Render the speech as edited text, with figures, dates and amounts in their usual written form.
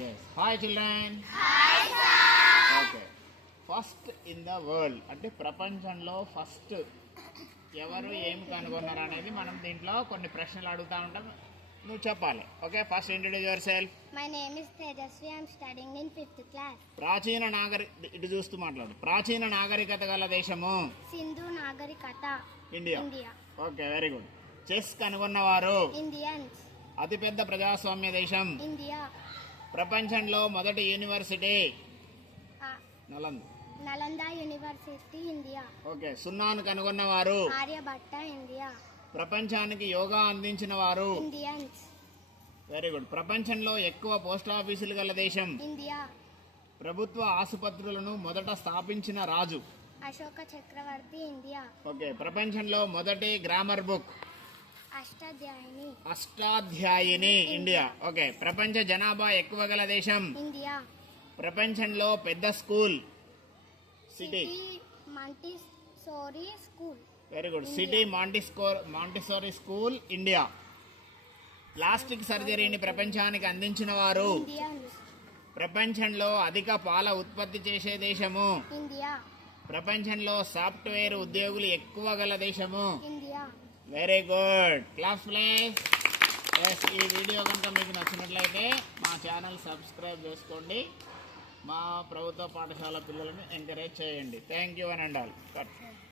Yes. Hi children. Okay first in the world అంటే ప్రపంచంలో first ఎవరు ఏం కనుగొన్నారు అనేది మనం దీంట్లో కొన్ని ప్రశ్నలు అడుగుతూ ఉంటాం, నువ్వు చెప్పాలి. Okay, first introduce your self. My name is Tejasvi. I am studying in 5th class. ఇటు చూస్తూ మాట్లాడు. ప్రాచీన నాగరికత గల దేశము Sindhu Nagarikata. India. India. Okay, very good. Chess కనుగొన్నవారు Indians. అతిపెద్ద ప్రజాస్వామ్య దేశం India. ప్రపంచంలో మొదటి university Uh, Nalanda. Nalanda University, India. Okay, సున్నాను కనుగొన్నవారు Aryabhatta, India. ప్రపంచానికి యోగా అందించిన వారు Indians. Very good. ప్రపంచంలో ఎక్కువ పోస్ట్ ఆఫీసులు గల దేశం India. ప్రభుత్వ ఆసుపత్రులను మొదట స్థాపించిన రాజు. Ashoka Chakravarti, India. ఓకే, ప్రపంచంలో మొదటి గ్రామర్ బుక్ Ashtadhyayini. అష్టాధ్యాయిని ఇండియా. ఓకే, ప్రపంచ జనాభా ఎక్కువ గల దేశం India. ప్రపంచంలో పెద్ద school city. Montessori School. Very good. City Montessori school India. Plastic సర్జరీని ప్రపంచానికి అందించిన వారు Indians. ప్రపంచంలో అధిక పాల ఉత్పత్తి చేసే దేశము India. ప్రపంచంలో సాఫ్ట్వేర్ ఉద్యోగులు ఎక్కువ గల దేశము India. Very good. Class place. Yes, ఈ వీడియో కనుక మీకు నచ్చినట్లయితే మా ఛానల్ సబ్స్క్రైబ్ చేసుకోండి, మా ప్రభుత్వ పాఠశాల పిల్లలను ఎంకరేజ్ చేయండి. థ్యాంక్ యూ అని అండాలి.